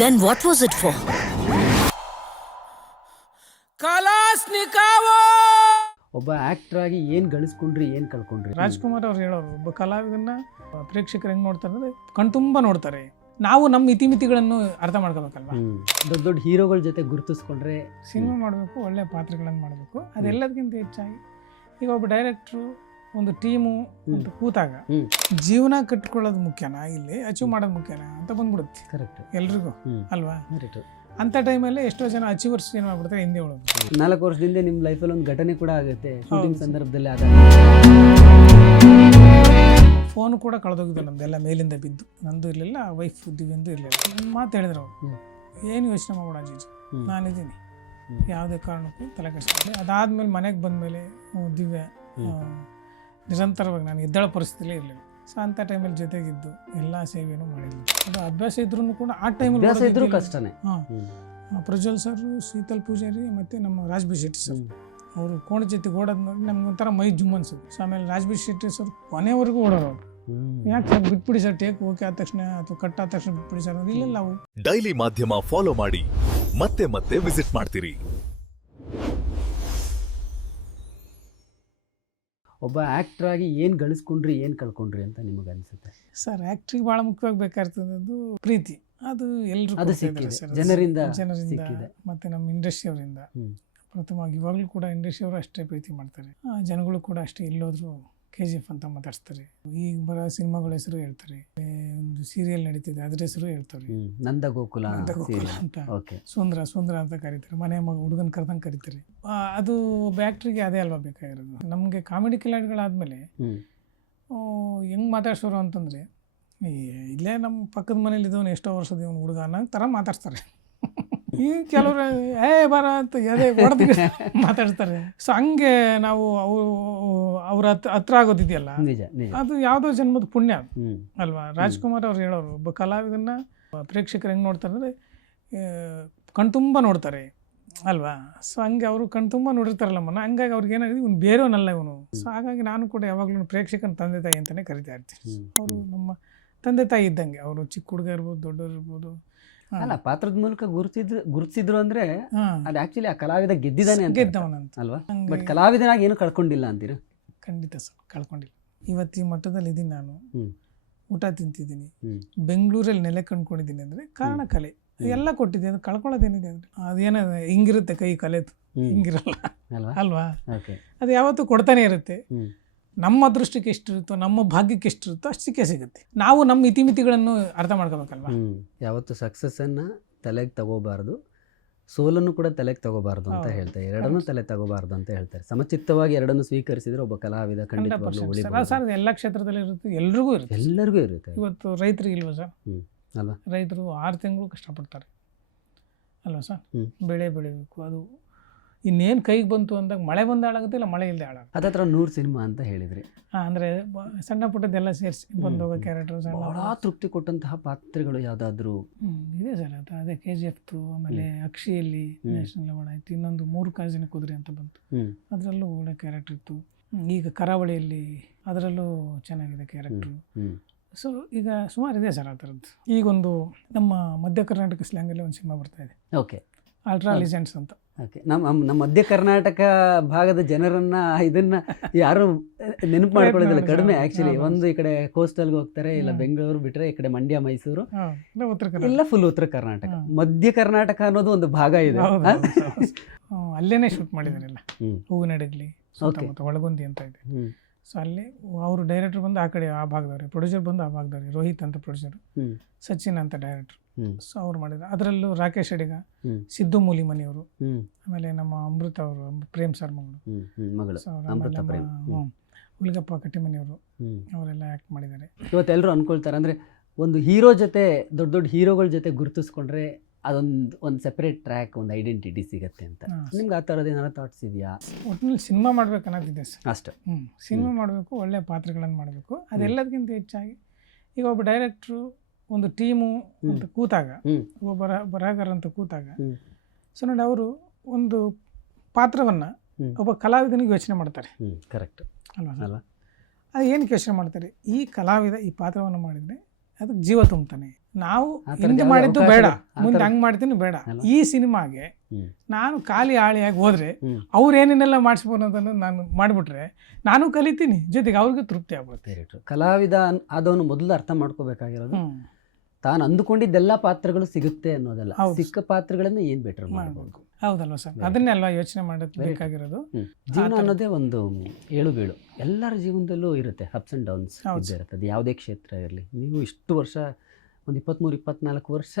Then what was it for? ಕಲಾಸ್ನಿಕಾವ. ಒಬ್ಬ actor ಆಗಿ ಏನು ಗಳಿಸ್ಕೊಂಡ್ರಿ ಏನು ಕಳ್ಕೊಂಡ್ರಿ? ರಾಜ್ಕುಮಾರ್ ಅವ್ರು ಹೇಳೋರು, ಒಬ್ಬ ಕಲಾವಿದನ್ನ ಪ್ರೇಕ್ಷಕರು ಹೆಂಗೆ ನೋಡ್ತಾರೆ ಅಂದರೆ ಕಣ್ತುಂಬ ನೋಡ್ತಾರೆ. ನಾವು ನಮ್ಮ ಇತಿಮಿತಿಗಳನ್ನು ಅರ್ಥ ಮಾಡ್ಕೋಬೇಕಲ್ವ. ದೊಡ್ಡ ದೊಡ್ಡ ಹೀರೋಗಳ ಜೊತೆ ಗುರುತಿಸ್ಕೊಂಡ್ರೆ ಸಿನಿಮಾ ಮಾಡಬೇಕು, ಒಳ್ಳೆ ಪಾತ್ರಗಳನ್ನು ಮಾಡಬೇಕು. ಅದೆಲ್ಲದಕ್ಕಿಂತ ಹೆಚ್ಚಾಗಿ ಈಗ ಒಬ್ಬ ಡೈರೆಕ್ಟ್ರು ಒಂದು ಟೀಮು ಅಂತ ಕೂತಾಗ ಜೀವನ ಕಟ್ಕೊಳ್ಳೋದು ಮುಖ್ಯನಾ ಇಲ್ಲಿ ಅಚೀವ್ ಮಾಡೋದು ಮುಖ್ಯನಾ ಅಂತ ಬಂದ್ಬಿಡುತ್ತೆ ಕರೆಕ್ಟ್ ಎಲ್ರಿಗೂ ಅಲ್ವಾ. ಕರೆಕ್ಟ್. ಅಂಥ ಟೈಮಲ್ಲಿ ಎಷ್ಟೋ ಜನ ಅಚೀವರ್ಸ್ ಏನು ಮಾಡ್ಬಿಡ್ತಾರೆ, ಹಿಂದೆ ಉಳೋದು. 4 ವರ್ಷದಿಂದ ನಿಮ್ಮ ಲೈಫಲ್ಲಿ ಒಂದು ಘಟನೆ ಕೂಡ ಆಗುತ್ತೆ ಶೂಟಿಂಗ್ ಸಂದರ್ಭದಲ್ಲಿ. ಆಗ ಫೋನ್ ಕೂಡ ಕಳೆದೋಗಿದ್ದು ನಮ್ದೆಲ್ಲ ಮೇಲಿಂದ ಬಿದ್ದು. ನಂದು ಇರಲಿಲ್ಲ, ವೈಫ್ ದಿವ್ಯಂದು ಇರಲಿಲ್ಲ. ಒಂದು ಮಾತು ಹೇಳಿದ್ರು ಅವರು, ಏನು ಯೋಚನೆ ಮಾಡ್ಬೇಡ ಅಜ್ಜಿ, ನಾನಿದ್ದೀನಿ, ಯಾವುದೇ ಕಾರಣಕ್ಕೂ ತಲೆ ಕೆಡಿಸ್ಕೊಂಡೆ. ಅದಾದಮೇಲೆ ಮನೆಗೆ ಬಂದಮೇಲೆ ದಿವ್ಯ ನಿರಂತರವಾಗಿ ನಾನು ಎದ್ದೇಳೋ ಪರಿಸ್ಥಿತಿಲೇ ಇರಲಿಲ್ಲ. ಸೊ ಅಂಥ ಟೈಮಲ್ಲಿ ಜೊತೆಗಿದ್ದು ಎಲ್ಲ ಸೇವೆಯನ್ನು ಮಾಡಿಲ್ಲ. ಅದು ಅಭ್ಯಾಸ ಇದ್ರೂ ಕೂಡ ಆ ಟೈಮಲ್ಲಿ ಇದ್ರೂ ಕಷ್ಟನೇ. ಪ್ರಜ್ವಲ್ ಸರ್, ಶೀತಲ್ ಪೂಜಾರಿ ಮತ್ತು ನಮ್ಮ ರಾಜ್ಬಿ ಶೆಟ್ಟಿ ಸರ್ ಅವರು ಕೋಣ ಜೊತೆ ಓಡೋದು ನೋಡಿ ನಮ್ಗೆ ಒಂಥರ ಮೈ ಜುಮ್ ಅನ್ಸುತ್ತೆ. ಸೊ ಆಮೇಲೆ ರಾಜ್ಬಿ ಶೆಟ್ಟಿ ಸರ್ ಕೊನೆವರೆಗೂ ಓಡೋರು. ಯಾಕೆ ಸರ್ ಬಿಟ್ಬಿಡಿ ಸರ್, ಟೇಕ್ ಓಕೆ ಆದ ತಕ್ಷಣ ಅಥವಾ ಕಟ್ ಆದ ತಕ್ಷಣ ಬಿಟ್ಬಿಡಿ ಸರ್, ಇಲ್ಲ ನಾವು ಡೈಲಿ ಮಾಧ್ಯಮ ಫಾಲೋ ಮಾಡಿ ಮತ್ತೆ ಮತ್ತೆ ವಿಸಿಟ್ ಮಾಡ್ತೀರಿ. ಒಬ್ಬ ಆಕ್ಟರ್ ಆಗಿ ಏನು ಗಳಿಸ್ಕೊಂಡ್ರಿ ಏನು ಕಳ್ಕೊಂಡ್ರಿ ಅಂತ ನಿಮಗೆ ಅನಿಸುತ್ತೆ? ಸರ್ ಆ್ಯಕ್ಟ್ರಿಗೆ ಭಾಳ ಮುಖ್ಯವಾಗಿ ಬೇಕಾಗ್ತದ್ದು ಪ್ರೀತಿ. ಅದು ಎಲ್ಲರೂ ಜನರಿಂದ ಮತ್ತು ನಮ್ಮ ಇಂಡಸ್ಟ್ರಿ ಅವರಿಂದ ಪ್ರಥಮವಾಗಿ. ಇವಾಗಲೂ ಕೂಡ ಇಂಡಸ್ಟ್ರಿ ಅವರು ಅಷ್ಟೇ ಪ್ರೀತಿ ಮಾಡ್ತಾರೆ, ಜನಗಳು ಕೂಡ ಅಷ್ಟೇ. ಎಲ್ಲೋದ್ರೂ KGF ಅಂತ ಮಾತಾಡ್ತಾರೆ. ಈಗ ಬರೋ ಸಿನಿಮಾಗಳ ಹೆಸರು ಹೇಳ್ತಾರೆ, ಒಂದು ಸೀರಿಯಲ್ ನಡೀತಿದೆ ಅದ್ರ ಹೆಸರು ಹೇಳ್ತಾರೆ, ನಂದಗೋಕುಲ ಅಂತ, ಸುಂದ್ರ ಅಂತ ಕರೀತಾರೆ, ಮನೆ ಮಗ ಹುಡುಗನ ಕರೆದಂಗೆ ಕರೀತಾರೆ. ಅದು ಬ್ಯಾಕ್ಟ್ರಿಗೆ ಅದೇ ಅಲ್ವಾ ಬೇಕಾಗಿರೋದು. ನಮಗೆ ಕಾಮಿಡಿ ಕಿಲಾಡಿಗಳಾದಮೇಲೆ ಹೆಂಗೆ ಮಾತಾಡ್ಸೋರು ಅಂತಂದರೆ, ಇಲ್ಲೇ ನಮ್ಮ ಪಕ್ಕದ ಮನೇಲಿ ಇದ್ದವನು ಎಷ್ಟೋ ವರ್ಷದ ಇವನು ಹುಡುಗ ಅನ್ನೋ ಥರ ಮಾತಾಡ್ತಾರೆ. ಈ ಕೆಲವರು ಬರ ಅಂತ ಅದೇ ಹೊಡೆದು ಮಾತಾಡ್ತಾರೆ. ಸೊ ಹಂಗೆ ನಾವು ಅವ್ರ ಹತ್ರ ಆಗೋದಿದೆಯಲ್ಲ, ಅದು ಯಾವುದೋ ಜನ್ಮದ ಪುಣ್ಯ ಅಲ್ವಾ. ರಾಜ್ಕುಮಾರ್ ಅವ್ರು ಹೇಳೋರು, ಒಬ್ಬ ಕಲಾವಿದನ್ನ ಪ್ರೇಕ್ಷಕರು ಹೆಂಗೆ ನೋಡ್ತಾರೆ ಅಂದರೆ ಕಣ್ತುಂಬ ನೋಡ್ತಾರೆ ಅಲ್ವಾ. ಸೊ ಹಂಗೆ ಅವರು ಕಣ್ತುಂಬ ನೋಡಿರ್ತಾರಲ್ಲ ಮನ, ಹಂಗಾಗಿ ಅವ್ರಿಗೆ ಏನಾಗಿದೆ, ಇವನು ಬೇರೆಯವನಲ್ಲ ಇವನು. ಸೊ ಹಾಗಾಗಿ ನಾನು ಕೂಡ ಯಾವಾಗಲೂ ಪ್ರೇಕ್ಷಕನ ತಂದೆ ತಾಯಿ ಅಂತಲೇ ಕರಿತಾ ಇರ್ತೀನಿ. ಅವರು ನಮ್ಮ ತಂದೆ ತಾಯಿ ಇದ್ದಂಗೆ. ಅವರು ಚಿಕ್ಕ ಹುಡುಗ ಇರ್ಬೋದು, ದೊಡ್ಡವ್ರು ಇರ್ಬೋದು. ಅಲ್ಲ, ಪಾತ್ರದ ಮೂಲಕ ಗುರುತಿಸಿದ್ರು ಅಂದ್ರೆ ಅದು ಆಕ್ಚುಲಿ ಆ ಕಲಾವಿದ ಗೆದ್ದವನಂತ ಅಲ್ವಾ. ಬಟ್ ಕಲಾವಿದನಾಗಿ ಏನು ಕಳ್ಕೊಂಡಿಲ್ಲ ಅಂತೀರ? ಖಂಡಿತ ಸರ್, ಕಳ್ಕೊಂಡಿಲ್ಲ. ಇವತ್ತು ಈ ಮಟ್ಟದಲ್ಲಿ ಇದ್ದೀನಿ ನಾನು, ಊಟ ತಿಂತಿದ್ದೀನಿ, ಬೆಂಗಳೂರಲ್ಲಿ ನೆಲೆ ಕಂಡ್ಕೊಂಡಿದ್ದೀನಿ ಅಂದರೆ ಕಾರಣ ಕಲೆ. ಎಲ್ಲ ಕೊಟ್ಟಿದೆ, ಅದು ಕಳ್ಕೊಳ್ಳೋದೇನಿದೆ ಅಂದರೆ ಅದೇನ ಹಿಂಗಿರುತ್ತೆ ಕೈ ಕಲೆದು, ಹಿಂಗಿರಲ್ಲ ಅಲ್ವಾ. ಅದು ಯಾವತ್ತೂ ಕೊಡ್ತಾನೆ ಇರುತ್ತೆ. ನಮ್ಮ ಅದೃಷ್ಟಕ್ಕೆ ಎಷ್ಟಿರುತ್ತೋ, ನಮ್ಮ ಭಾಗ್ಯಕ್ಕೆ ಎಷ್ಟಿರುತ್ತೋ ಅಷ್ಟು ಸಿಗುತ್ತೆ. ನಾವು ನಮ್ಮ ಇತಿಮಿತಿಗಳನ್ನು ಅರ್ಥ ಮಾಡ್ಕೋಬೇಕಲ್ವ. ಯಾವತ್ತು ಸಕ್ಸಸ್ಸನ್ನು ತಲೆಗೆ ತಗೋಬಾರ್ದು, ಸೋಲನ್ನು ಕೂಡ ತಲೆಗೆ ತಗೋಬಾರ್ದು ಅಂತ ಹೇಳ್ತಾರೆ. ಎರಡನ್ನೂ ತಲೆ ತಗೋಬಾರ್ದು ಅಂತ ಹೇಳ್ತಾರೆ. ಸಮಚಿತ್ತವಾಗಿ ಎರಡನ್ನು ಸ್ವೀಕರಿಸಿದ್ರೆ ಒಬ್ಬ ಕಲಾವಿದ ಖಂಡಿತವಾಗ್ಲೂ ಉಳಿಬಹುದು. ಸರ್ ಎಲ್ಲ ಕ್ಷೇತ್ರದಲ್ಲಿ ಇರುತ್ತೆ, ಎಲ್ಲರಿಗೂ ಇರುತ್ತೆ. ಇವತ್ತು ರೈತರಿಗೆ ಇಲ್ವ ಸರ್ ಅಲ್ವಾ? ರೈತರು 6 ತಿಂಗಳು ಕಷ್ಟಪಡ್ತಾರೆ ಅಲ್ವಾ ಸರ್, ಬೆಳೆ ಬೆಳಿಬೇಕು. ಅದು ಇನ್ನೇನು ಕೈಗೆ ಬಂತು ಅಂದಾಗ ಮಳೆ ಬಂದು ಹಾಳಾಗುತ್ತೆ, ಇಲ್ಲ ಮಳೆ ಇಲ್ಲದೆ ಹಾಳಾಗುತ್ತೆ. ಅದತ್ರ 100 ಸಿನಿಮಾ ಅಂತ ಹೇಳಿದ್ರಿ. ಅಂದರೆ ಸಣ್ಣ ಪುಟ್ಟದ್ದೆಲ್ಲ ಸೇರಿಸಿ ಬಂದೋಗೋ ಕ್ಯಾರೆಕ್ಟರ್. ಭಾಳ ತೃಪ್ತಿ ಕೊಟ್ಟಂತಹ ಪಾತ್ರಗಳು ಯಾವುದಾದ್ರೂ ಇದೆ ಸರ್? ಅದೇ KGF, ಆಮೇಲೆ ಅಕ್ಷಿಯಲ್ಲಿ ನ್ಯಾಷನಲ್ ಅವಾರ್ಡ್ ಆಯಿತು. ಇನ್ನೊಂದು 3 ಕಾಜಿನ ಕುದುರೆ ಅಂತ ಬಂತು, ಅದರಲ್ಲೂ ಒಳ್ಳೆ ಕ್ಯಾರೆಕ್ಟರ್ ಇತ್ತು. ಈಗ ಕರಾವಳಿಯಲ್ಲಿ ಅದರಲ್ಲೂ ಚೆನ್ನಾಗಿದೆ ಕ್ಯಾರೆಕ್ಟ್ರು. ಸೊ ಈಗ ಸುಮಾರು ಇದೆ ಸರ್ ಆ ಥರದ್ದು. ಈಗೊಂದು ನಮ್ಮ ಮಧ್ಯ ಕರ್ನಾಟಕ ಸ್ಲ್ಯಾಂಗಲ್ಲಿ ಒಂದು ಸಿನಿಮಾ ಬರ್ತಾ ಇದೆ, ಓಕೆ, ಅಲ್ಟ್ರಾ ಲಿಜೆಂಡ್ಸ್ ಅಂತ. ಓಕೆ, ನಮ್ಮ ಮಧ್ಯ ಕರ್ನಾಟಕ ಭಾಗದ ಜನರನ್ನ ಇದನ್ನ ಯಾರು ನೆನಪು ಮಾಡ್ಕೊಳ್ಳೋದಿಲ್ಲ, ಕಡಿಮೆ ಆ್ಯಕ್ಚುಲಿ. ಒಂದು ಈ ಕಡೆ ಕೋಸ್ಟಲ್ಗೆ ಹೋಗ್ತಾರೆ, ಇಲ್ಲ ಬೆಂಗಳೂರು ಬಿಟ್ಟರೆ ಈ ಕಡೆ ಮಂಡ್ಯ, ಮೈಸೂರು, ಇಲ್ಲ ಫುಲ್ ಉತ್ತರ ಕರ್ನಾಟಕ. ಮಧ್ಯ ಕರ್ನಾಟಕ ಅನ್ನೋದು ಒಂದು ಭಾಗ ಇದೆ, ಅಲ್ಲೇನೆ ಶೂಟ್ ಮಾಡಿದಾರೆಲ್ಲ. ಹೂವಿನಡಗಲಿ ಸುತ್ತಮುತ್ತ ಒಳಗೊಂದಿ ಅಂತ ಇದೆ. ಸೊ ಅಲ್ಲಿ ಅವರು ಡೈರೆಕ್ಟರ್ ಬಂದು ಆ ಕಡೆ ಆ ಭಾಗದವ್ರೆ, ಪ್ರೊಡ್ಯೂಸರ್ ಬಂದು ಆ ಭಾಗದವ್ರೆ. ರೋಹಿತ್ ಅಂತ ಪ್ರೊಡ್ಯೂಸರ್, ಸಚಿನ್ ಅಂತ ಡೈರೆಕ್ಟರ್. ಸೊ ಅವ್ರು ಮಾಡಿದ್ರು. ಅದರಲ್ಲೂ ರಾಕೇಶ್ ಅಡಿಗ, ಸಿದ್ದು ಮೂಲಿಮನಿಯವರು, ಆಮೇಲೆ ನಮ್ಮ ಅಮೃತ ಅವರು, ಪ್ರೇಮ್ ಸರ್ ಮಗಳು, ಹುಲಿಗಪ್ಪ ಕಟ್ಟಿಮನಿಯವರು, ಅವರೆಲ್ಲ ಆ್ಯಕ್ಟ್ ಮಾಡಿದ್ದಾರೆ. ಇವತ್ತೆಲ್ಲರೂ ಅನ್ಕೊಳ್ತಾರೆ ಅಂದರೆ ಒಂದು ಹೀರೋ ಜೊತೆ ದೊಡ್ಡ ದೊಡ್ಡ ಹೀರೋಗಳ ಜೊತೆ ಗುರುತಿಸ್ಕೊಂಡ್ರೆ ಒಂದು ಸೆಪರೇಟ್ ಟ್ರ್ಯಾಕ್, ಒಂದು ಐಡೆಂಟಿಟಿ ಸಿಗುತ್ತೆ ಅಂತ. ನಿಮ್ಗೆ ಆ ಥರದ್ದು ಏನಾದ್ರು ಥಾಟ್ಸ್ ಇದೆಯಾ? ಒಟ್ಟಿನಲ್ಲಿ ಸಿನಿಮಾ ಮಾಡ್ಬೇಕು ಅನ್ನೋದಿದೆ ಸರ್, ಅಷ್ಟೇ. ಸಿನಿಮಾ ಮಾಡಬೇಕು, ಒಳ್ಳೆಯ ಪಾತ್ರಗಳನ್ನು ಮಾಡಬೇಕು. ಅದೆಲ್ಲದಕ್ಕಿಂತ ಹೆಚ್ಚಾಗಿ ಈಗ ಒಬ್ಬ ಡೈರೆಕ್ಟ್ರು ಒಂದು ಟೀಮು ಅಂತ ಕೂತಾಗ, ಒಬ್ಬ ಬರಹಗಾರ ಅಂತ ಕೂತಾಗ, ಸೊ ನೋಡಿ ಅವರು ಒಂದು ಪಾತ್ರವನ್ನು ಒಬ್ಬ ಕಲಾವಿದನಿಗೆ ಯೋಚನೆ ಮಾಡ್ತಾರೆ. ಕರೆಕ್ಟ್ ಅಲ್ವಾ? ಅದು ಏನಕ್ಕೆ ಯೋಚನೆ ಮಾಡ್ತಾರೆ? ಈ ಕಲಾವಿದ ಈ ಪಾತ್ರವನ್ನು ಮಾಡಿದರೆ ಅದಕ್ಕೆ ಜೀವ ತುಂಬ್ತಾನೆ, ನಾವು ಆ ಥರದ್ದು ಹಿಂದೆ ಯಾವ್ದು ಮಾಡಿದ್ದು ಅವಕಾಶ ಬೇಡ, ಆ ಮುಂದೆ ಥರ- ಹಂಗೆ ಮಾಡ್ತೀನಿ ಬೇಡ. ಅಲ್ವಾ? ಈ ಸಿನಿಮಾಗೆ ಹ್ಮ್. ನಾನು ಖಾಲಿ ಆಳಿಯಾಗಿ ಹೋದರೆ ಹ್ಮ್. ಅವ್ರು ಏನೇನೆಲ್ಲ ಮಾಡಿಸ್ಬೋದು ಅನ್ನೋದನ್ನು ನಾನು ಮಾಡಿಬಿಟ್ರೆ ನಾನು ಕಲಿತೀನಿ, ಜೊತೆಗೆ ಅವ್ರಿಗೂ ತೃಪ್ತಿ ಆಗ್ಬಿಡುತ್ತೆ. Very true. ಕಲಾವಿದ ಆದವನು ಮೊದಲು ಅರ್ಥ ಮಾಡ್ಕೋಬೇಕಾಗಿರೋದು ಹ್ಮ್. ತಾನು ಅಂದುಕೊಂಡಿದ್ದೆಲ್ಲ ಪಾತ್ರಗಳು ಸಿಗುತ್ತೆ ಅನ್ನೋದಲ್ಲ, ಹೌದು. ಸಿಕ್ಕ ಪಾತ್ರಗಳನ್ನ ಏನ್ ಬೆಟರ್ ಮಾಡ್ಬೋದು. ಮಾಡ್ಬೇಕು. ಹೌದಲ್ವ ಸರ್, ಅದನ್ನೇ ಅಲ್ವಾ ಯೋಚನೆ ಮಾಡೋದು ಬೇಕಾಗಿರೋದು. ಜೀವನ ಅನ್ನೋದೇ ಒಂದು ಏಳು ಬೀಳು, ಎಲ್ಲರ ಜೀವನದಲ್ಲೂ ಇರುತ್ತೆ, ಅಪ್ಸ್ ಅಂಡ್ ಡೌನ್ಸ್ ಹೌದು. ಇದ್ದೇ ಇರುತ್ತೆ. ಅದು ಯಾವುದೇ ಕ್ಷೇತ್ರ ಇರಲಿ. ನೀವು ಇಷ್ಟು ವರ್ಷ ಒಂದು 23-24 ವರ್ಷ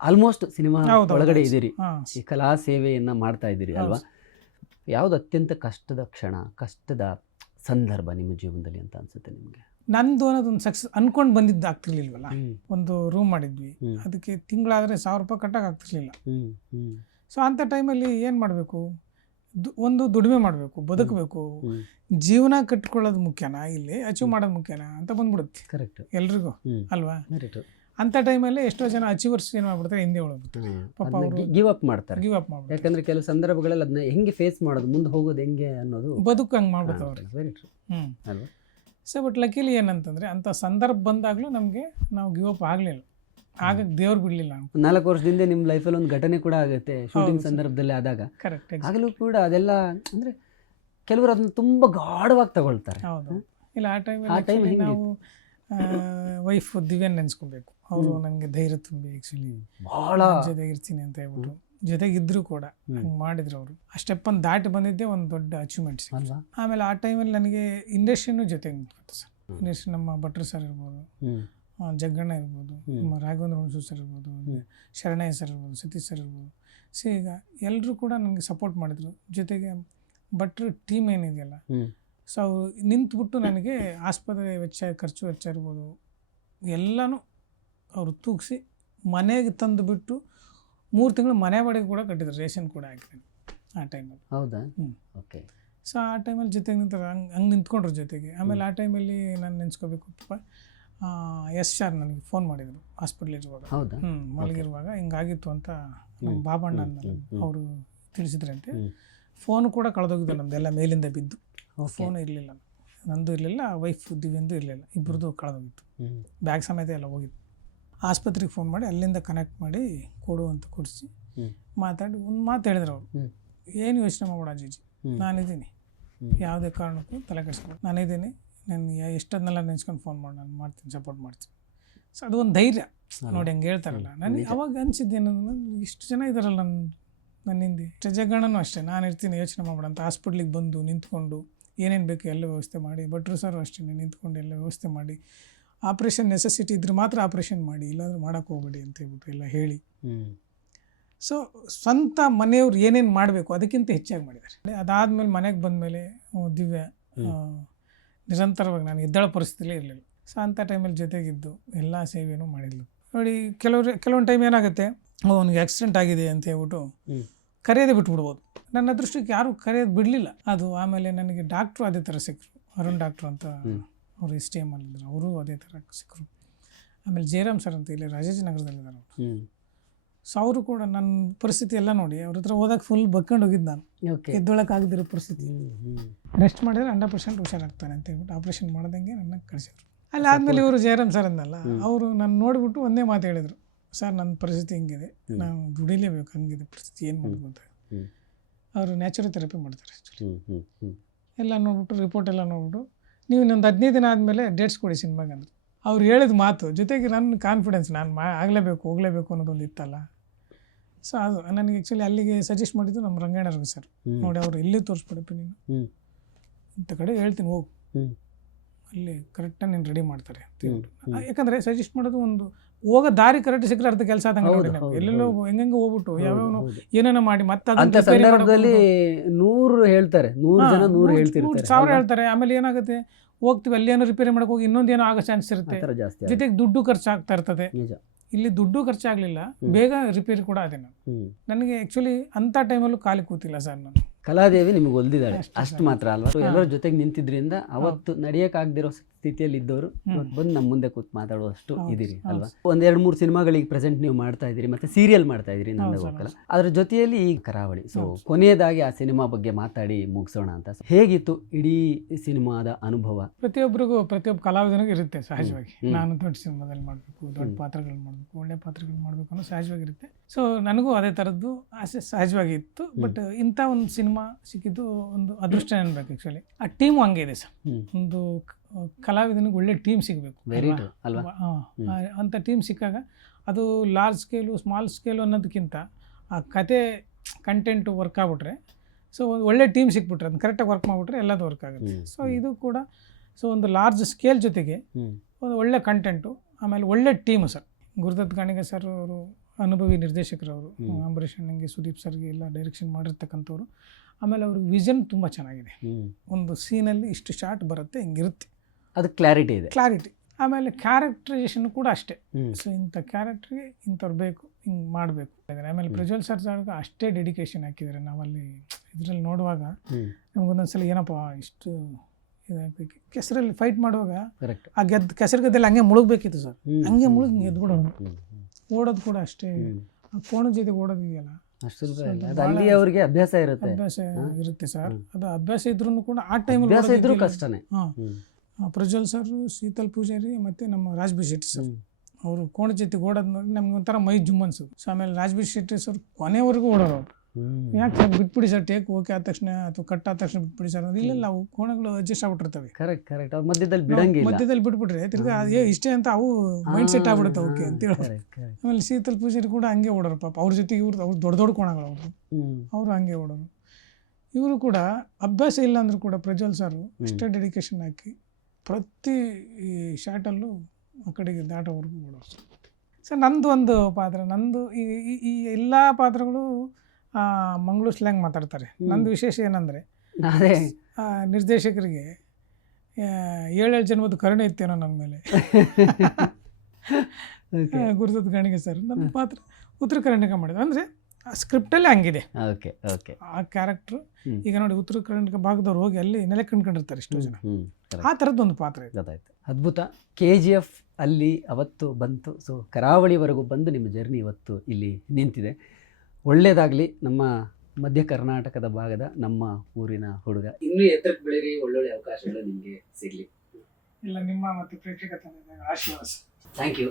ಆಲ್ಮೋಸ್ಟ್ ಸಿನಿಮಾ ಹೌದು, ಒಳಗಡೆ ಹೌದು. ಇದ್ದೀರಿ, ಹಾ. ಈ ಕಲಾ ಸೇವೆಯನ್ನ ಮಾಡ್ತಾ ಇದ್ದೀರಿ ಅಲ್ವಾ? ಯಾವ್ದು ಅತ್ಯಂತ ಕಷ್ಟದ ಕ್ಷಣ, ಕಷ್ಟದ ಸಂದರ್ಭ ನಿಮ್ಮ ಜೀವನದಲ್ಲಿ ಅಂತ ಅನ್ಸುತ್ತೆ ನಿಮಗೆ? ನಂದು ಅನ್ನೋದೊಂದು ಸಕ್ಸಸ್ ಅನ್ಕೊಂಡು ಬಂದಿದ್ದು ಆಗ್ತಿರ್ಲಿಲ್ವಲ್ಲ. ಒಂದು ರೂಮ್ ಮಾಡಿದ್ವಿ, ಹ್ಮ್. ಅದಕ್ಕೆ ತಿಂಗಳಾದರೆ 1000 ರೂಪಾಯಿ ಕಟ್ಟಕ್ಕೆ ಆಗ್ತಿರ್ಲಿಲ್ಲ. ಹ್ಮ್ ಹ್ಮ್ ಸೊ ಅಂಥ ಟೈಮಲ್ಲಿ ಏನು ಮಾಡಬೇಕು, ಒಂದು ದುಡಿಮೆ ಮಾಡಬೇಕು, ಬದುಕಬೇಕು, ಹ್ಮ್. ಜೀವನ ಕಟ್ಕೊಳ್ಳೋದು ಮುಖ್ಯನಾ ಇಲ್ಲಿ ಅಚೀವ್ ಮಾಡೋದು ಮುಖ್ಯನಾ ಅಂತ ಬಂದ್ಬಿಡುತ್ತೆ ಕರೆಕ್ಟ್. ಎಲ್ರಿಗೂ ಹ್ಮ್. ಅಲ್ವಾ? Very true. ಅಂಥ ಟೈಮಲ್ಲಿ ಎಷ್ಟೋ ಜನ ಅಚೀವರ್ಸ್ ಏನು ಮಾಡ್ಬಿಡ್ತಾರೆ, ಹಿಂದೆ ಉಳ್ಬಿಡ್ತಾರೆ, ಪಾಪ ಅವರು ಗಿವ್ ಅಪ್ ಮಾಡ್ತಾರೆ. ಗಿವ್ ಅಪ್ ಮಾಡ್ಬಿಡ್ತಾರೆ, ಯಾಕಂದ್ರೆ ಕೆಲವು ಸಂದರ್ಭಗಳಲ್ಲಿ ಅದನ್ನ ಹೆಂಗೆ ಫೇಸ್ ಮಾಡೋದು, ಮುಂದೆ ಹೋಗೋದು ಹೆಂಗೆ ಅನ್ನೋದು. ಬದುಕು ಹಂಗೆ ಮಾಡ್ಬಿಡ್ತಾರೆ ಅವ್ರಿಗೆ. ವೆರಿ ಟ್ರೂ ಅಲ್ವಾ? ಸೊ ಬಟ್ ಲಕಿಲಿ ಏನಂತಂದರೆ ಅಂಥ ಸಂದರ್ಭ ಬಂದಾಗಲೂ ನಮಗೆ ನಾವು ಗಿವ್ ಅಪ್ ಆಗಲಿಲ್ಲ, ಆಗಕ್ಕೆ ದೇವ್ರು ಬಿಡಲಿಲ್ಲ. 4 ವರ್ಷದಿಂದ ನಿಮ್ಮ ಲೈಫಲ್ಲಿ ಒಂದು ಘಟನೆ ಕೂಡ ಆಗುತ್ತೆ ಶೂಟಿಂಗ್ ಸಂದರ್ಭದಲ್ಲಿ ಆದಾಗ. ಕರೆಕ್ಟ್. ಆಗಲೂ ಕೂಡ ಅದೆಲ್ಲ ಅಂದ್ರೆ ಕೆಲವರು ಅದನ್ನ ತುಂಬಾ ಗಾಢವಾಗಿ ತಗೊಳ್ತಾರೆ. ಹೌದು. ಇಲ್ಲ ಆ time ಟೈಮಲ್ಲಿ ಹೆಂಗೆ? ನಾವು ವೈಫ್ ದಿವ್ಯನ್ ನೆನೆಸ್ಕೊಬೇಕು. ಅವರು ನನಗೆ ಧೈರ್ಯ ತುಂಬಿ ಆ್ಯಕ್ಚುಲಿ ಬಹಳ ಜೊತೆಗೆ ಇರ್ತೀನಿ ಅಂತ ಹೇಳ್ಬಿಟ್ಟು ಜೊತೆಗಿದ್ರು ಕೂಡ ಹಂಗೆ ಮಾಡಿದ್ರು ಅವರು. ಆ ಸ್ಟೆಪ್ಪನ್ನು ದಾಟಿ ಬಂದಿದ್ದೇ ಒಂದು ದೊಡ್ಡ ಅಚೀವ್ಮೆಂಟ್ ಅಲ್ವಾ? ಆಮೇಲೆ ಆ ಟೈಮಲ್ಲಿ ನನಗೆ ಇಂಡಸ್ಟ್ರಿನೂ ಜೊತೆಗೆ ನಿಂತ್ಕೊಳ್ತು ಸರ್. ಇಂಡಸ್ಟ್ರಿ ನಮ್ಮ ಭಟ್ರು ಸರ್ ಇರ್ಬೋದು, ಜಗ್ಗಣ್ಣ ಇರ್ಬೋದು, ನಮ್ಮ ರಾಘವೇಂದ್ರ ಹುಣಸೂರು ಸರ್ ಇರ್ಬೋದು, ಶರಣಯ್ಯ ಸರ್ ಇರ್ಬೋದು, ಸತೀಶ್ ಸರ್ ಇರ್ಬೋದು. ಸೊ ಈಗ ಎಲ್ಲರೂ ಕೂಡ ನನಗೆ ಸಪೋರ್ಟ್ ಮಾಡಿದರು. ಜೊತೆಗೆ ಭಟ್ರು ಟೀಮ್ ಏನಿದೆಯಲ್ಲ, ಸೊ ಅವರು ನಿಂತ್ಬಿಟ್ಟು ನನಗೆ ಆಸ್ಪತ್ರೆ ವೆಚ್ಚ, ಖರ್ಚು ವೆಚ್ಚ ಇರ್ಬೋದು ಎಲ್ಲನೂ ಅವರು ತೂಗಿಸಿ ಮನೆಗೆ ತಂದು ಬಿಟ್ಟು 3 ತಿಂಗಳು ಮನೆ ಬಾಡಿಗೆ ಕೂಡ ಕಟ್ಟಿದ್ರು, ರೇಷನ್ ಕೂಡ ಹಾಕಿದ್ದೀನಿ ಆ ಟೈಮಲ್ಲಿ. ಹೌದಾ? ಓಕೆ. ಸೊ ಆ ಟೈಮಲ್ಲಿ ಜೊತೆಗೆ ನಿಂತಾರೆ, ಹಂಗೆ ನಿಂತ್ಕೊಂಡ್ರು ಜೊತೆಗೆ. ಆಮೇಲೆ ಆ ಟೈಮಲ್ಲಿ ನಾನು ನೆನೆಸ್ಕೋಬೇಕು, ಎಸ್ ಆರ್ ನನಗೆ ಫೋನ್ ಮಾಡಿದರು ಹಾಸ್ಪಿಟ್ಲಿರುವಾಗ. ಹೌದಾ? ಮಲಗಿರುವಾಗ ಹಿಂಗಾಗಿತ್ತು ಅಂತ ನಮ್ಮ ಬಾಬಣ್ಣ ಅವರು ತಿಳಿಸಿದ್ರಂತೆ. ಫೋನು ಕೂಡ ಕಳೆದೋಗಿದ್ದು ನಮ್ಮದೆಲ್ಲ ಮೇಲಿಂದ ಬಿದ್ದು, ಫೋನು ಇರಲಿಲ್ಲ, ನಂದು ಇರಲಿಲ್ಲ, ವೈಫ್ ದಿವ್ಯಂದು ಇರಲಿಲ್ಲ, ಇಬ್ಬರದು ಕಳೆದೋಗಿತ್ತು, ಬ್ಯಾಗ್ ಸಮೇತ ಎಲ್ಲ ಹೋಗಿತ್ತು. ಆಸ್ಪತ್ರೆಗೆ ಫೋನ್ ಮಾಡಿ ಅಲ್ಲಿಂದ ಕನೆಕ್ಟ್ ಮಾಡಿ ಕೊಡು ಅಂತ ಕೊಡಿಸಿ ಮಾತಾಡಿ ಒಂದು ಮಾತು ಹೇಳಿದ್ರು ಅವರು, ಏನು ಯೋಚನೆ ಮಾಡ್ಬೇಡ ಅಜ್ಜಿ, ನಾನಿದ್ದೀನಿ, ಯಾವುದೇ ಕಾರಣಕ್ಕೂ ತಲೆ ಕೆಡಿಸ್ಕೊಂಡು ನಾನಿದ್ದೀನಿ, ನಾನು ಎಷ್ಟೊಂದೆಲ್ಲ ನೆನೆಸ್ಕೊಂಡು ಫೋನ್ ಮಾಡಿ ನಾನು ಮಾಡ್ತೀನಿ, ಸಪೋರ್ಟ್ ಮಾಡ್ತೀನಿ. ಸೊ ಅದು ಒಂದು ಧೈರ್ಯ ನೋಡಿ, ಹಂಗೆ ಹೇಳ್ತಾರಲ್ಲ. ನನಗೆ ಅವಾಗ ಅನಿಸಿದ್ದೇನು, ಇಷ್ಟು ಜನ ಇದ್ದಾರಲ್ಲ ನನ್ನ ಹಿಂದೆ. ಜಗ್ಗಣ್ಣನೂ ಅಷ್ಟೇ, ನಾನು ಇರ್ತೀನಿ, ಯೋಚನೆ ಮಾಡ್ಬೇಡ ಅಂತ ಹಾಸ್ಪಿಟ್ಲಿಗೆ ಬಂದು ನಿಂತ್ಕೊಂಡು ಏನೇನು ಬೇಕು ಎಲ್ಲ ವ್ಯವಸ್ಥೆ ಮಾಡಿ, ಭಟ್ರು ಸರ್ ಅಷ್ಟೇ ನಿಂತ್ಕೊಂಡು ಎಲ್ಲ ವ್ಯವಸ್ಥೆ ಮಾಡಿ, ಆಪ್ರೇಷನ್ ನೆಸೆಸಿಟಿ ಇದ್ರೆ ಮಾತ್ರ ಆಪ್ರೇಷನ್ ಮಾಡಿ, ಇಲ್ಲಾಂದ್ರೆ ಮಾಡೋಕ್ಕೆ ಹೋಗಬೇಡಿ ಅಂತ ಹೇಳ್ಬಿಟ್ಟು ಎಲ್ಲ ಹೇಳಿ. ಸೊ ಸ್ವಂತ ಮನೆಯವ್ರು ಏನೇನು ಮಾಡಬೇಕು ಅದಕ್ಕಿಂತ ಹೆಚ್ಚಾಗಿ ಮಾಡಿದ್ದಾರೆ. ಅದಾದಮೇಲೆ ಮನೆಗೆ ಬಂದಮೇಲೆ ದಿವ್ಯ ನಿರಂತರವಾಗಿ ನಾನು ಎದ್ದೇಳೋ ಪರಿಸ್ಥಿತಿಲೇ ಇರಲಿಲ್ಲ. ಸೊ ಅಂಥ ಟೈಮಲ್ಲಿ ಜೊತೆಗಿದ್ದು ಎಲ್ಲ ಸೇವೆಯೂ ಮಾಡಿದ್ಲು ನೋಡಿ. ಕೆಲವೊಂದು ಟೈಮ್ ಏನಾಗುತ್ತೆ, ಅವನಿಗೆ ಆಕ್ಸಿಡೆಂಟ್ ಆಗಿದೆ ಅಂತ ಹೇಳ್ಬಿಟ್ಟು ಕರೆಯೋದೇ ಬಿಟ್ಬಿಡ್ಬೋದು. ನನ್ನ ಅದೃಷ್ಟಕ್ಕೆ ಯಾರೂ ಕರೆಯೋದು ಬಿಡಲಿಲ್ಲ ಅದು. ಆಮೇಲೆ ನನಗೆ ಡಾಕ್ಟ್ರು ಅದೇ ಥರ ಸಿಕ್ಕರು, ಅರುಣ್ ಡಾಕ್ಟ್ರು ಅಂತ, ಅವರು ಎಸ್ ಟಿ ಎಮ್ ಅಲ್ಲಿದ್ದರು, ಅವರು ಅದೇ ಥರ ಸಿಕ್ಕರು. ಆಮೇಲೆ ಜಯರಾಮ್ ಸರ್ ಅಂತ ಇಲ್ಲಿ ರಾಜಾಜಿನಗರದಲ್ಲಿದ್ದಾರೆ ಅವರು. ಸೊ ಅವರು ಕೂಡ ನನ್ನ ಪರಿಸ್ಥಿತಿ ಎಲ್ಲ ನೋಡಿ ಅವ್ರ ಹತ್ರ ಹೋದಾಗ ಫುಲ್ ಬಕ್ಕೊಂಡು ಹೋಗಿದ್ದು ನಾನು, ಎದ್ದೊಳಕ್ಕಾಗದಿರೋ ಪರಿಸ್ಥಿತಿ. ರೆಸ್ಟ್ ಮಾಡಿದರೆ 100% ಹುಷಾರಾಗ್ತಾನೆ ಅಂತ ಹೇಳ್ಬಿಟ್ಟು ಆಪ್ರೇಷನ್ ಮಾಡ್ದಂಗೆ ನನ್ನ ಕಳಿಸಿದ್ರು. ಅಲ್ಲಿ ಆದಮೇಲೆ ಇವರು ಜಯರಾಮ್ ಸರ್ ಅಂದಲ್ಲ, ಅವರು ನಾನು ನೋಡಿಬಿಟ್ಟು ಒಂದೇ ಮಾತು ಹೇಳಿದರು, ಸರ್ ನನ್ನ ಪರಿಸ್ಥಿತಿ ಹಿಂಗಿದೆ, ನಾವು ದುಡಿಲೇಬೇಕು, ಹಂಗಿದೆ ಪರಿಸ್ಥಿತಿ, ಏನು ಮಾಡೋದು ಅಂತ. ಅವರು ನ್ಯಾಚುರಲ್ ಥೆರಪಿ ಮಾಡ್ತಾರೆ ಆ್ಯಕ್ಚುಲಿ. ಎಲ್ಲ ನೋಡ್ಬಿಟ್ಟು ರಿಪೋರ್ಟ್ ಎಲ್ಲ ನೋಡ್ಬಿಟ್ಟು ನೀವು ಇನ್ನೊಂದು 15 ದಿನ ಆದಮೇಲೆ ಡೇಟ್ಸ್ ಕೊಡಿ ಸಿನಿಮಾಗೆ ಅಂದರು. ಅವ್ರು ಹೇಳಿದ ಮಾತು ಜೊತೆಗೆ ನನ್ನ ಕಾನ್ಫಿಡೆನ್ಸ್, ನಾನು ಆಗಲೇಬೇಕು ಹೋಗಲೇಬೇಕು ಅನ್ನೋದೊಂದು ಇತ್ತಲ್ಲ. ಸೊ ಅದು ನನಗೆ ಆ್ಯಕ್ಚುಲಿ ಅಲ್ಲಿಗೆ ಸಜೆಸ್ಟ್ ಮಾಡಿದ್ದು ನಮ್ಮ ರಂಗಣ್ಣವ್ರಿಗೆ ಸರ್. ನೋಡಿ ಅವರು ಎಲ್ಲಿ ತೋರಿಸ್ಬಿಡಪ್ಪ ನೀನು ಇಂಥ ಕಡೆ ಹೇಳ್ತೀನಿ ಹೋಗು, ಅಲ್ಲಿ ಕರೆಕ್ಟಾಗಿ ನೀನು ರೆಡಿ ಮಾಡ್ತಾರೆ ಅಂತ ಹೇಳ್ಬಿಟ್ಟು. ಯಾಕಂದರೆ ಸಜೆಸ್ಟ್ ಮಾಡೋದು ಒಂದು ಹೋಗೋ ದಾರಿ ಕರೆಕ್ಟ್ ಸಿಕ್ಕರೆ ಅರ್ಧ ಕೆಲಸ ಆದಂಗೆ ನೋಡಿ. ನಾವು ಎಲ್ಲೆಲ್ಲೋ ಹೆಂಗೆ ಹೋಗ್ಬಿಟ್ಟು ಯಾವ್ಯಾವ ಏನೇನೋ ಮಾಡಿ ಮತ್ತೆ ಸಂದರ್ಭದಲ್ಲಿ 100 ಹೇಳ್ತಾರೆ, 100 ಜನ 100 ಹೇಳ್ತಿರ್ತಾರೆ, 1000 ಹೇಳ್ತಾರೆ. ಆಮೇಲೆ ಏನಾಗುತ್ತೆ, ಹೋಗ್ತೀವಿ ಅಲ್ಲಿ ಏನೋ ರಿಪೇರಿ ಮಾಡೋಕೆ ಹೋಗಿ ಇನ್ನೊಂದೇನೋ ಆಗೋ ಚಾನ್ಸ್ ಇರುತ್ತೆ, ಜೊತೆಗೆ ದುಡ್ಡು ಖರ್ಚಾಗ್ತಾ ಇರ್ತದೆ. ಇಲ್ಲಿ ದುಡ್ಡು ಖರ್ಚಾಗಲಿಲ್ಲ, ಬೇಗ ರಿಪೇರಿ ಕೂಡ ಅದೇ. ನನಗೆ ಆ್ಯಕ್ಚುಲಿ ಅಂಥ ಟೈಮಲ್ಲೂ ಖಾಲಿ ಕೂತಿಲ್ಲ ಸರ್ ನಾನು. ಕಲಾದೇವಿ ನಿಮಗೆ ಒಲ್ದಿದ್ದಾಳೆ ಅಷ್ಟು ಮಾತ್ರ ಅಲ್ವಾ? ಎಲ್ಲರ ಜೊತೆಗೆ ನಿಂತಿದ್ರಿಂದ ಅವತ್ತು ನಡೆಯೋಕ್ಕಾಗದಿರೋ ಸ್ಥಿತಿಯಲ್ಲಿ ಇದ್ದವರು ಇವತ್ತು ಬಂದು ನಮ್ಮ ಮುಂದೆ ಕೂತ್ ಮಾತಾಡುವಷ್ಟು ಹೌದು, ಇದೀರಿ ಹೌದು. ಅಲ್ವಾ. ಒಂದ್ 2-3 ಸಿನಿಮಾಗಳಿಗೆ ಪ್ರೆಸೆಂಟ್ ನೀವು ಮಾಡ್ತಾ ಇದ್ದೀರಿ, ಮತ್ತೆ ಸೀರಿಯಲ್ ಮಾಡ್ತಾ ಇದ್ದೀರಿ ನಂದ ಹೌದು, ಗೋಕುಲ. ಅದ್ರ ಜೊತೆಯಲ್ಲಿ ಈ ಕರಾವಳಿ. ಸೊ ಹೌದು. ಕೊನೆಯದಾಗಿ ಆ ಸಿನಿಮಾ ಬಗ್ಗೆ ಮಾತಾಡಿ ಮುಗಿಸೋಣ ಅಂತ. ಹೇಗಿತ್ತು ಇಡೀ ಸಿನಿಮಾದ ಅನುಭವ? ಪ್ರತಿಯೊಬ್ಬರಿಗೂ ಪ್ರತಿಯೊಬ್ಬ ಕಲಾವಿದನಿಗೂ ಇರುತ್ತೆ ಸಹಜವಾಗಿ. ಹ್ಮ್. ನಾನು ದೊಡ್ಡ ಸಿನಿಮಾದಲ್ಲಿ ಮಾಡಬೇಕು, ದೊಡ್ಡ ಪಾತ್ರಗಳು ಮಾಡಬೇಕು, ಒಳ್ಳೆ ಪಾತ್ರಗಳು ಮಾಡಬೇಕು ಅನ್ನೋ ಸಹಜವಾಗಿರುತ್ತೆ. ಸೊ ನನಗೂ ಅದೇ ಥರದ್ದು ಆಸೆ ಸಹಜವಾಗಿ ಇತ್ತು. ಬಟ್ ಇಂಥ ಒಂದು ಸಿನಿಮಾ ಸಿಕ್ಕಿದ್ದು ಒಂದು ಅದೃಷ್ಟ ಅನ್ಬೇಕು ಆ್ಯಕ್ಚುಲಿ. ಆ ಟೀಮು ಹಂಗೆ ಇದೆ ಸರ್. ಒಂದು ಕಲಾವಿದನಿಗೆ ಒಳ್ಳೆ ಟೀಮ್ ಸಿಗಬೇಕು ವೆರಿ ಟ್ರೂ ಅಲ್ವಾ. ಅಂಥ ಟೀಮ್ ಸಿಕ್ಕಾಗ ಅದು ಲಾರ್ಜ್ ಸ್ಕೇಲು ಸ್ಮಾಲ್ ಸ್ಕೇಲು ಅನ್ನೋದಕ್ಕಿಂತ ಆ ಕತೆ ಕಂಟೆಂಟು ವರ್ಕ್ ಆಗ್ಬಿಟ್ರೆ, ಸೊ ಒಂದು ಒಳ್ಳೆ ಟೀಮ್ ಸಿಕ್ಬಿಟ್ರೆ ಅದನ್ನ ಕರೆಕ್ಟಾಗಿ ವರ್ಕ್ ಮಾಡಿಬಿಟ್ರೆ ಎಲ್ಲದು ವರ್ಕ್ ಆಗುತ್ತೆ. ಸೊ ಇದು ಕೂಡ ಸೊ ಒಂದು ಲಾರ್ಜ್ ಸ್ಕೇಲ್ ಜೊತೆಗೆ ಒಂದು ಒಳ್ಳೆ ಕಂಟೆಂಟು, ಆಮೇಲೆ ಒಳ್ಳೆ team sir. Gurudatt Ganiga sir ಅವರು ಅನುಭವಿ ನಿರ್ದೇಶಕರವರು, ಅಂಬರೀಷ್ ಅಣ್ಣಂಗೆ, ಸುದೀಪ್ ಸರ್ಗೆ ಎಲ್ಲ ಡೈರೆಕ್ಷನ್ ಮಾಡಿರ್ತಕ್ಕಂಥವ್ರು. ಆಮೇಲೆ ಅವ್ರಿಗೆ ವಿಷನ್ ತುಂಬ ಚೆನ್ನಾಗಿದೆ. ಒಂದು ಸೀನಲ್ಲಿ ಇಷ್ಟು ಶಾರ್ಟ್ ಬರುತ್ತೆ, ಹಿಂಗಿರುತ್ತೆ, ಅದು ಕ್ಲಾರಿಟಿ ಇದೆ, ಕ್ಲಾರಿಟಿ. ಆಮೇಲೆ ಕ್ಯಾರೆಕ್ಟರೈಸೇಷನ್ ಕೂಡ ಅಷ್ಟೇ. ಸೊ ಇಂಥ ಕ್ಯಾರೆಕ್ಟ್ರಿಗೆ ಇಂಥವ್ರು ಬೇಕು, ಹಿಂಗೆ ಮಾಡಬೇಕು. ಆಮೇಲೆ ಪ್ರಜ್ವಲ್ ಸರ್ ಅಷ್ಟೇ ಡೆಡಿಕೇಶನ್ ಹಾಕಿದ್ದಾರೆ. ನಾವಲ್ಲಿ ಇದರಲ್ಲಿ ನೋಡುವಾಗ ನಮ್ಗೊಂದೊಂದ್ಸಲ ಏನಪ್ಪ ಇಷ್ಟು ಕೆಸರಲ್ಲಿ ಫೈಟ್ ಮಾಡುವಾಗ ಆ ಕೆಸರು ಗದ್ದೆಲ್ಲ ಹಂಗೆ ಮುಳುಗಬೇಕಿತ್ತು ಸರ್. ಹಂಗೆ ಮುಳುಗಿ ಎದ್ಬಿಡೋದು. ಓಡೋದು ಕೂಡ ಅಷ್ಟೇ. ಆ ಕೋಣದ ಜೊತೆ ಓಡೋದಿದೆಯಲ್ಲ, ಅವ್ರಿಗೆ ಅಭ್ಯಾಸ ಇರುತ್ತೆ. ಅಭ್ಯಾಸ ಇರುತ್ತೆ ಸರ್. ಅದು ಅಭ್ಯಾಸ ಇದ್ರೂ ಕೂಡ ಆ ಟೈಮಲ್ಲಿ ಅಭ್ಯಾಸ ಇದ್ರೂ ಕಷ್ಟನೇ. ಪ್ರಜ್ವಲ್ ಸರ್, ಶೀತಲ್ ಪೂಜಾರಿ ಮತ್ತು ನಮ್ಮ ರಾಜ್ಬೀರ್ ಶೆಟ್ಟಿ ಸರ್, ಅವರು ಕೋಣ ಜೊತೆಗೆ ಓಡೋದು ನೋಡಿ ನಮ್ಗೆ ಒಂಥರ ಮೈ ಜುಮ್ ಅನ್ಸೋದು. ಸೊ ಆಮೇಲೆ ರಾಜ್ಬೀರ್ ಶೆಟ್ಟಿ ಸರ್ ಕೊನೆವರೆಗೂ ಓಡೋರು. ಯಾಕೆ ಸರ್ ಬಿಟ್ಬಿಡಿ ಸರ್, ಟೇಕ್ ಓಕೆ ಆದ ತಕ್ಷಣ ಅಥವಾ ಕಟ್ ಆದ ತಕ್ಷಣ ಬಿಟ್ಬಿಡಿ ಸರ್ ಅಂದ್ರೆ, ಇಲ್ಲ ಅವು ಕೋಣಗಳು ಅಡ್ಜಸ್ಟ್ ಆಗ್ಬಿಟ್ಟಿರ್ತವೆ. ಕರೆಕ್ಟ್ ಮಧ್ಯದಲ್ಲಿ ಬಿಡಂಗಿಲ್ಲ. ಮಧ್ಯದಲ್ಲಿ ಬಿಟ್ಬಿಟ್ರೆ ತಿರ್ಗಾ ಇಷ್ಟೇ ಅಂತ ಅವು ಮೈಂಡ್ ಸೆಟ್ ಆಗ್ಬಿಡುತ್ತೆ ಓಕೆ ಅಂತೇಳಿ. ಆಮೇಲೆ ಶೀತಲ್ ಪೂಜಾರಿ ಕೂಡ ಹಂಗೆ ಓಡೋರು ಪಾಪ. ಅವ್ರ ಜೊತೆಗೆ ಅವ್ರು ದೊಡ್ಡ ದೊಡ್ಡ ಕೋಣಗಳು ಅವರು ಹಂಗೆ ಓಡೋರು. ಇವರು ಕೂಡ ಅಭ್ಯಾಸ ಇಲ್ಲ ಅಂದರೂ ಕೂಡ ಪ್ರಜ್ವಲ್ ಸರ್ ಅಷ್ಟೇ ಡೆಡಿಕೇಶನ್ ಹಾಕಿ ಪ್ರತಿ ಶಾರ್ಟಲ್ಲೂ ಆ ಕಡೆಗೆ ದಾಟೋವರೆಗೂ ಓಡೋರು. ಸರ್ ನಂದು ಒಂದು ಪಾತ್ರ, ನಂದು ಈ ಎಲ್ಲ ಪಾತ್ರಗಳು ಮಂಗಳೂರು ಸ್ಲ್ಯಾಂಗ್ ಮಾತಾಡ್ತಾರೆ. ನಂದು ವಿಶೇಷ ಏನಂದರೆ, ನಿರ್ದೇಶಕರಿಗೆ 7 ಜನ್ಮದ ಕರುಣೆ ಇತ್ತೇನೋ ನನ್ನ ಮೇಲೆ. ಗುರುದತ್ ಗಾಣಿಗ ಸರ್ ನನ್ನ ಪಾತ್ರ ಉತ್ತರ ಕರ್ನಾಟಕ ಮಾಡಿದ್ರು. ಅಂದರೆ ಆ ಸ್ಕ್ರಿಪ್ಟಲ್ಲೇ ಹಂಗಿದೆ ಆ ಕ್ಯಾರೆಕ್ಟ್ರು. ಈಗ ನೋಡಿ, ಉತ್ತರ ಕರ್ನಾಟಕ ಭಾಗದವ್ರು ಹೋಗಿ ಅಲ್ಲಿ ನೆಲೆ ಕಂಡ್ಕೊಂಡಿರ್ತಾರೆ ಎಷ್ಟೋ ಜನ. ಆ ಥರದ್ದೊಂದು ಪಾತ್ರ ಇದೆ. ಅದ್ಭುತ. KGF ಅಲ್ಲಿ ಅವತ್ತು ಬಂತು. ಸೊ ಕರಾವಳಿವರೆಗೂ ಬಂದು ನಿಮ್ಮ ಜರ್ನಿ ಇವತ್ತು ಇಲ್ಲಿ ನಿಂತಿದೆ. ಒಳ್ಳೆಯದಾಗಲಿ ನಮ್ಮ ಮಧ್ಯ ಕರ್ನಾಟಕದ ಭಾಗದ ನಮ್ಮ ಊರಿನ ಹುಡುಗ. ಇನ್ನೂ ಎತ್ತರಕ್ಕೆ ಬೆಳೀರಿ, ಒಳ್ಳೊಳ್ಳೆ ಅವಕಾಶಗಳು ನಿಮಗೆ ಸಿಗಲಿ. ಇಲ್ಲ, ನಿಮ್ಮ ಮತ್ತು ಪ್ರೇಕ್ಷಕ ತಂಡದ ಆಶೀರ್ವಾದ. Thank you.